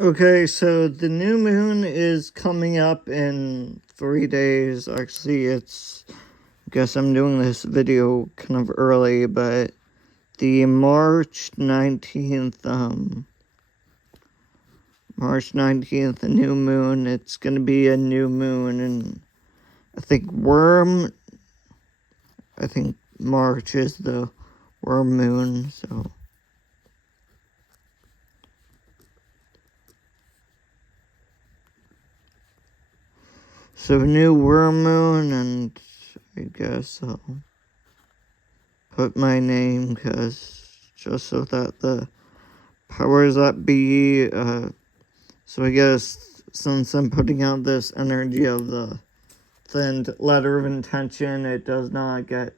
Okay, so the new moon is coming up in 3 days. Actually, I guess I'm doing this video kind of early, but the March 19th, the new moon, it's gonna be a new moon, and I think March is the worm moon, so. So new worm moon, and I guess I'll put my name, just so that the powers that be, so I guess since I'm putting out this energy of the thin letter of intention, it does not get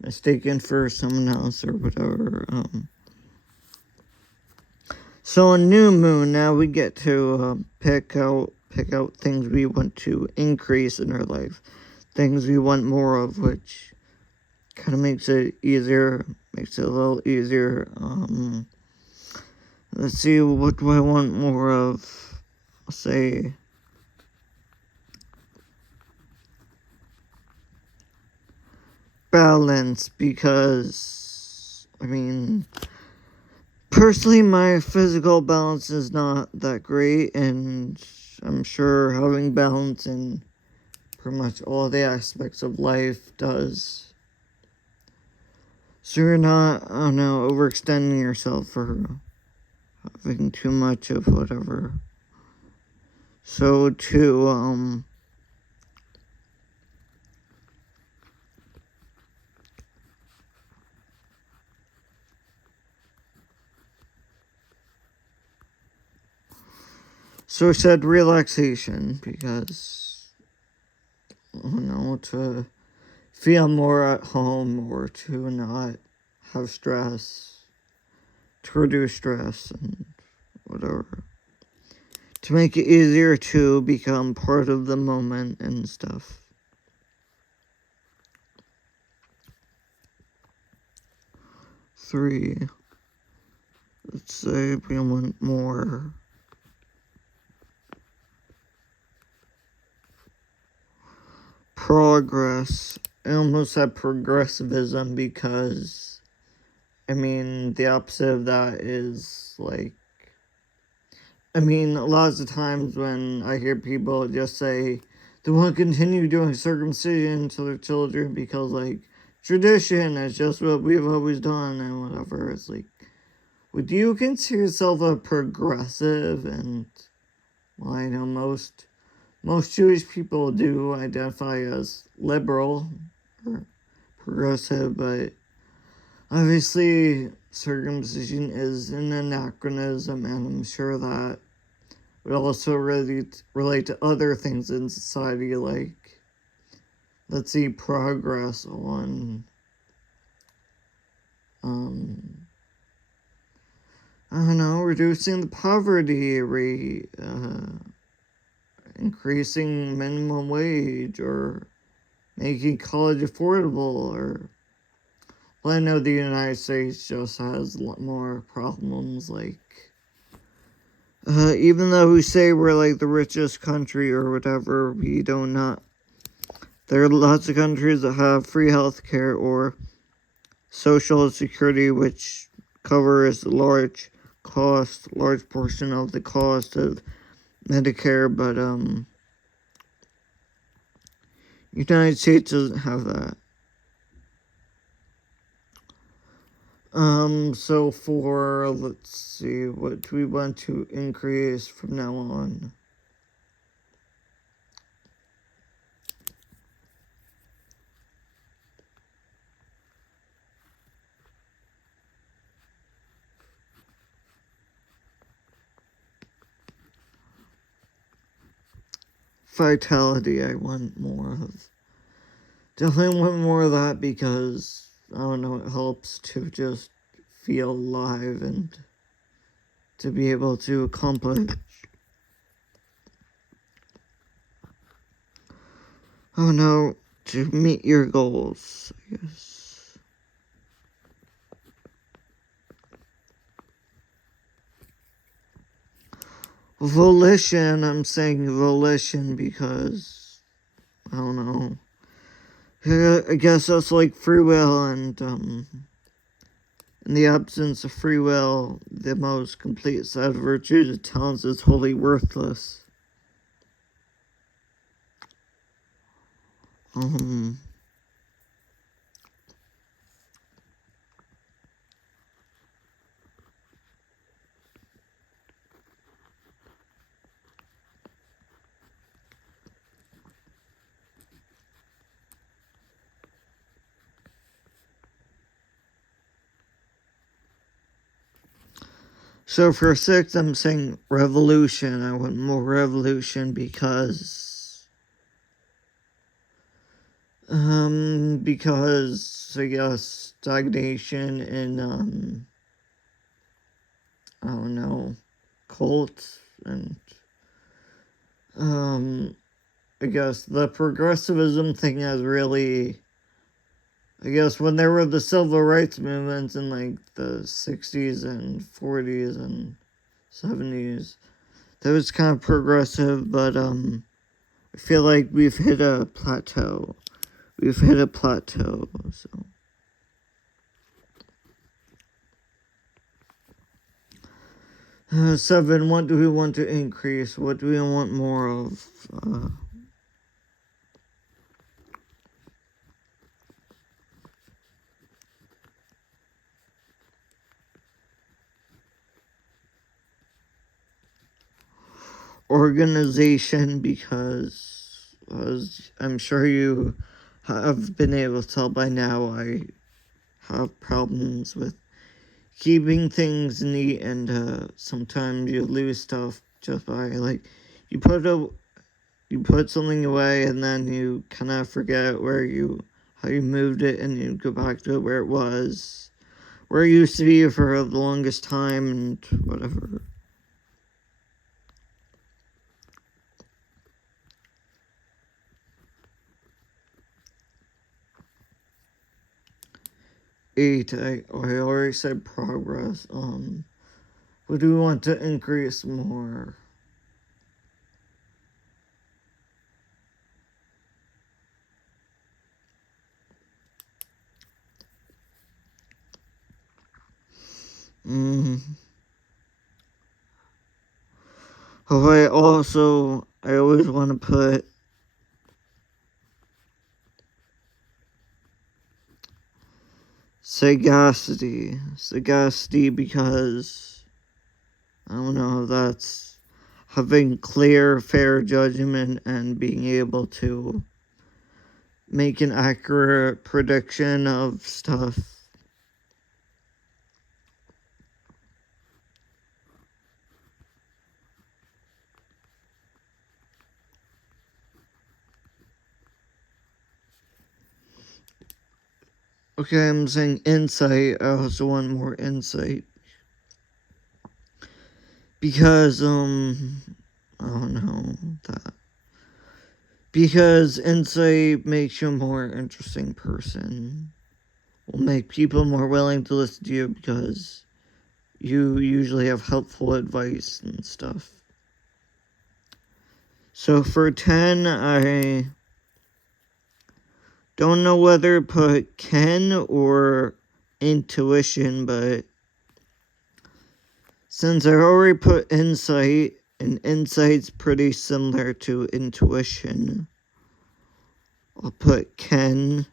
mistaken for someone else or whatever. So on new moon, now we get to pick out things we want to increase in our life, things we want more of, which kind of makes it easier, makes it a little easier. Let's see, what do I want more of? I'll say balance, because, I mean, personally, my physical balance is not that great, and I'm sure having balance in pretty much all the aspects of life does. So you're not, I don't know, overextending yourself for having too much of whatever. So I said relaxation, because, I don't know, to feel more at home, or to not have stress, to reduce stress and whatever. To make it easier to become part of the moment and stuff. 3. Let's say we want more progress. I almost said progressivism, because, I mean, the opposite of that is, like, I mean, a lot of the times when I hear people just say they want to continue doing circumcision to their children because, like, tradition is just what we've always done and whatever, it's like, would you consider yourself a progressive? And, well, I know most Jewish people do identify as liberal or progressive, but obviously circumcision is an anachronism, and I'm sure that would also relate to other things in society, like, let's see, progress on, I don't know, reducing the poverty rate, increasing minimum wage, or making college affordable, or, well, I know the United States just has a lot more problems, like, even though we say we're, like, the richest country or whatever, we do not. There are lots of countries that have free healthcare or social security, which covers a large portion of the cost of Medicare, but, United States doesn't have that. So let's see, what do we want to increase from now on? Vitality, I want more of. Definitely want more of that, because, I don't know, it helps to just feel alive and to be able to accomplish, oh no, to meet your goals, I guess. Volition, I'm saying volition because, I don't know. I guess that's like free will, and in the absence of free will, the most complete set of virtues and talents is wholly worthless. So for 6, I'm saying revolution. I want more revolution because I guess stagnation in I don't know, cults, and I guess the progressivism thing has really, I guess when there were the civil rights movements in like the 60s and 40s and 70s, that was kind of progressive, but I feel like we've hit a plateau. So. 7, what do we want to increase? What do we want more of? Organization, because as I'm sure you have been able to tell by now, I have problems with keeping things neat, and sometimes you lose stuff just by like you put something away and then you kind of forget how you moved it, and you go back to it where it used to be for the longest time, and whatever. 8, I already said progress. What do we want to increase more? I always want to put sagacity because I don't know, that's having clear, fair judgment and being able to make an accurate prediction of stuff. Okay, I'm saying insight. I also want more insight. Because, I don't know that. Because insight makes you a more interesting person. Will make people more willing to listen to you because you usually have helpful advice and stuff. So for 10, I don't know whether to put Ken or intuition, but since I already put insight, and insight's pretty similar to intuition, I'll put Ken.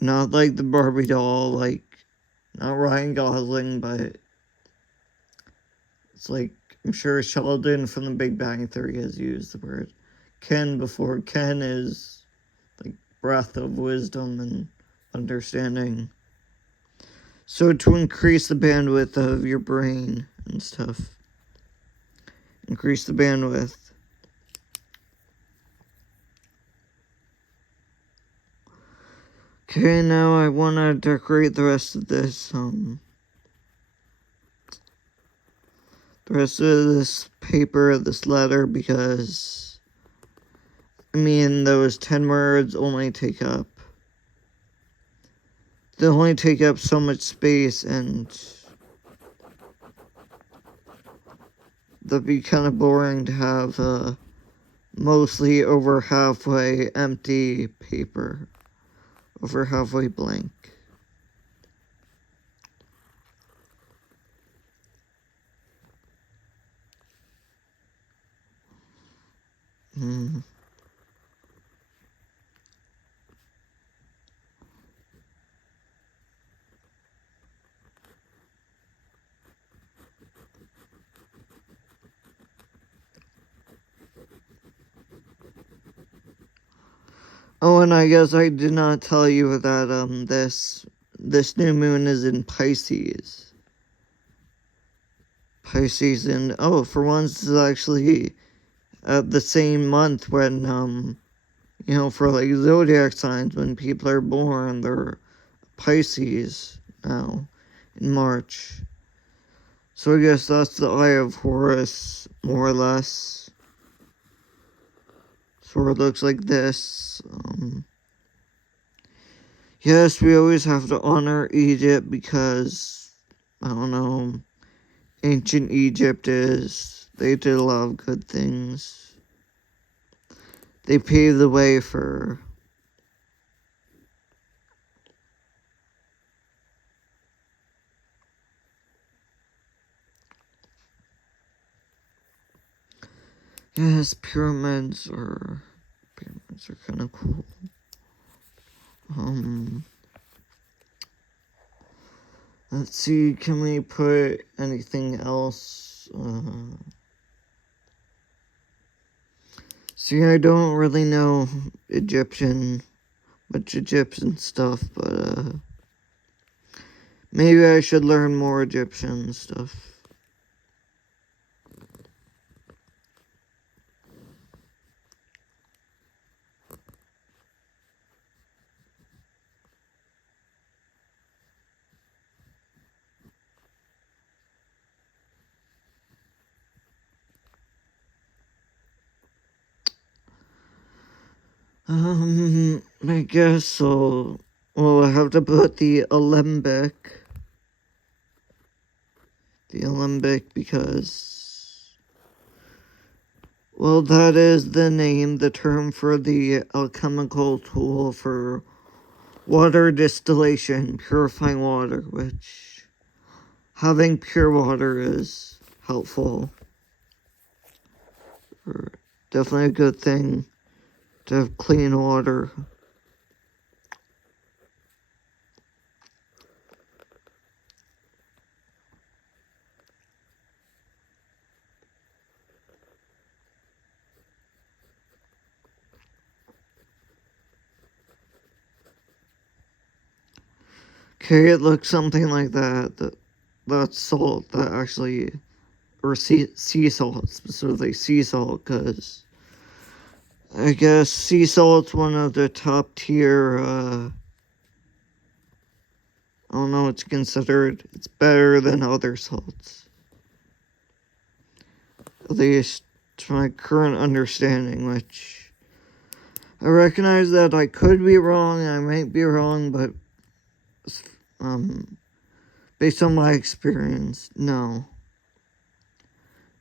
Not like the Barbie doll, like, not Ryan Gosling, but it's like, I'm sure Sheldon from the Big Bang Theory has used the word Ken before. Ken is like breath of wisdom and understanding. So to increase the bandwidth of your brain and stuff. Increase the bandwidth. Okay, now I want to decorate the rest of this, paper, this letter, because, I mean, those 10 words they only take up so much space, and that'd be kind of boring to have mostly over halfway empty paper, over halfway blank. Hmm. Oh, and I guess I did not tell you that this new moon is in Pisces. Pisces, and oh, for once, it's actually the same month when for like zodiac signs, when people are born, they're Pisces now in March. So I guess that's the Eye of Horus, more or less. So it looks like this. Yes, we always have to honor Egypt because, I don't know, ancient Egypt they did a lot of good things. They paved the way for yes, pyramids are kind of cool. Let's see, can we put anything else? See, I don't really know much Egyptian stuff, but maybe I should learn more Egyptian stuff. I guess so. Well, I have to put the Alembic because, well, that is the term for the alchemical tool for water distillation, purifying water, which having pure water is helpful. Or definitely a good thing to have clean water. Okay, it looks something like that. That's salt that actually, or sea salt, specifically sea salt, because I guess sea salt's one of the top tier, I don't know, it's better than other salts. At least to my current understanding, which I recognize that I could be wrong, I might be wrong, but based on my experience, no.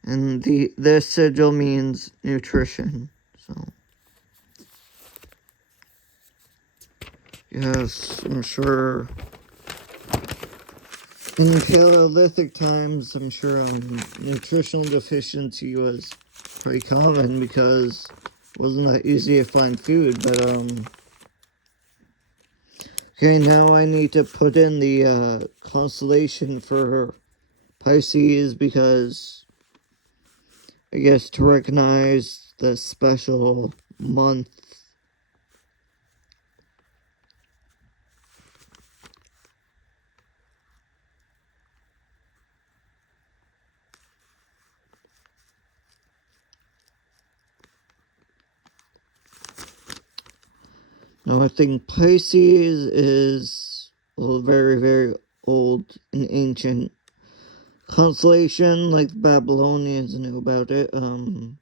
And this sigil means nutrition, so yes, I'm sure in Paleolithic times, I'm sure nutritional deficiency was pretty common because it wasn't that easy to find food, but okay, now I need to put in the constellation for Pisces because I guess to recognize the special month. Now I think Pisces is a very, very old and ancient constellation, like the Babylonians knew about it. And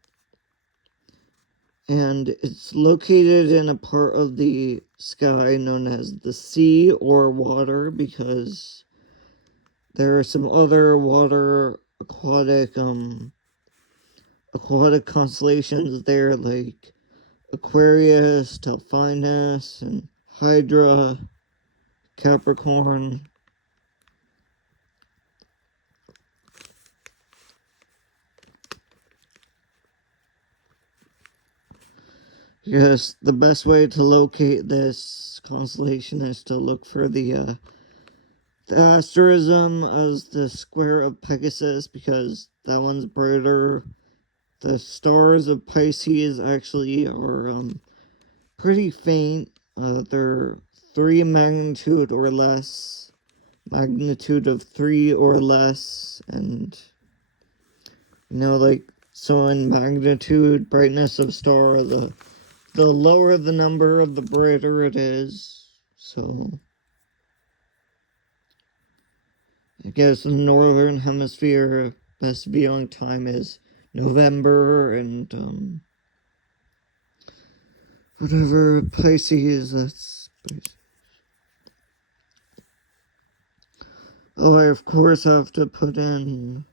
it's located in a part of the sky known as the sea or water because there are some other water aquatic a lot of constellations there, like Aquarius, Delphinus, and Hydra, Capricorn. Yes, the best way to locate this constellation is to look for the asterism as the square of Pegasus, because that one's brighter. The stars of Pisces actually are pretty faint. They're 3 magnitude or less, magnitude of 3 or less, and like, so in magnitude, brightness of star, the lower the number, the brighter it is. So I guess in the northern hemisphere, best viewing time is November, and whatever Pisces, that's Pisces. Oh, I of course have to put in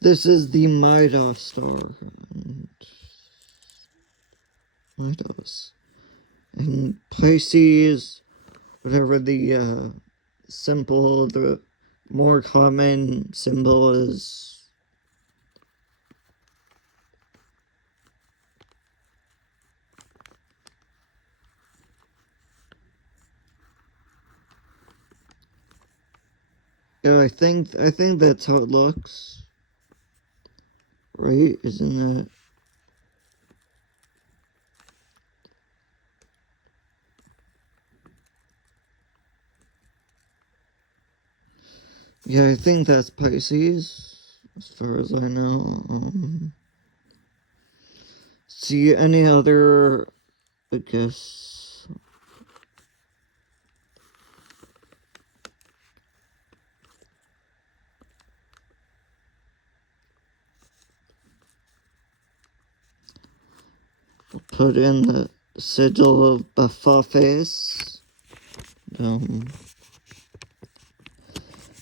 this is the Midas star. And Midas. And Pisces, whatever the simple, the more common symbol is. Yeah, I think that's how it looks. Right? Isn't it? Yeah, I think that's Pisces, as far as I know. See any other, I guess, put in the sigil of Baphophis.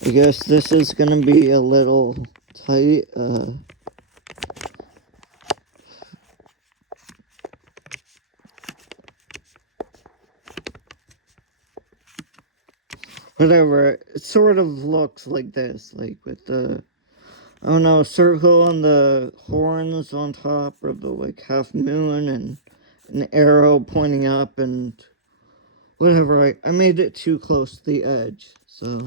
I guess this is gonna be a little tight. Whatever. It sort of looks like this, like with the, I don't know, circle on the horns on top of the like half moon, and an arrow pointing up, and whatever. I made it too close to the edge, so.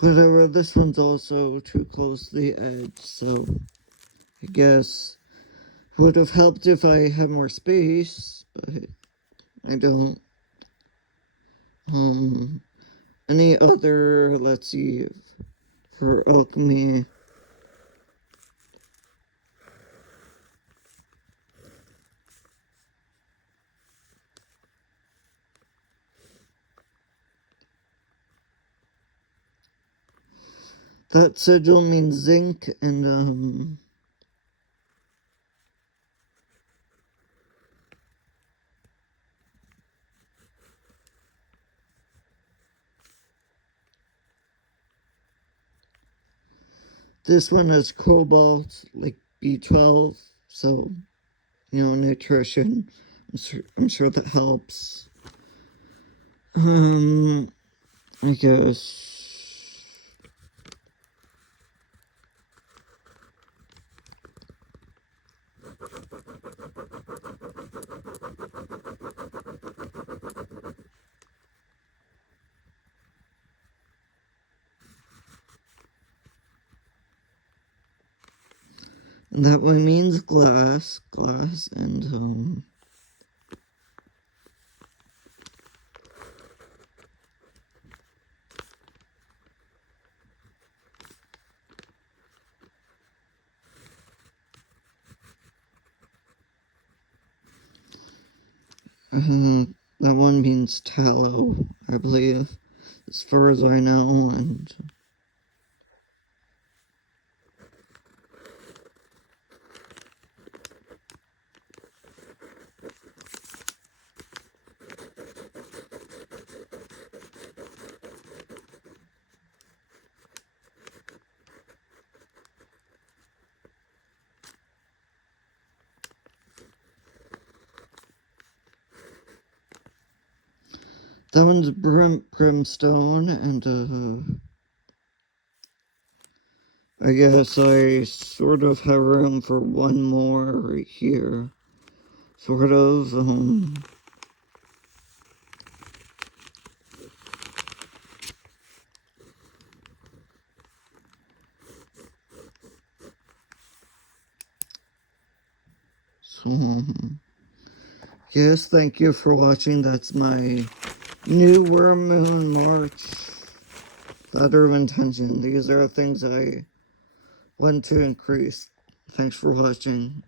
Whatever, this one's also too close to the edge, so I guess it would have helped if I had more space, but I don't. Any other, let's see, for alchemy. That sigil means zinc, and this one is cobalt, like B12, so, nutrition. I'm sure that helps. I guess. And that one means glass, and That one means tallow, I believe, as far as I know, and that one's brimstone, and I guess I sort of have room for one more right here. Sort of, so, yes, thank you for watching. That's my new worm moon March ladder of intention. These are things I want to increase. Thanks for watching.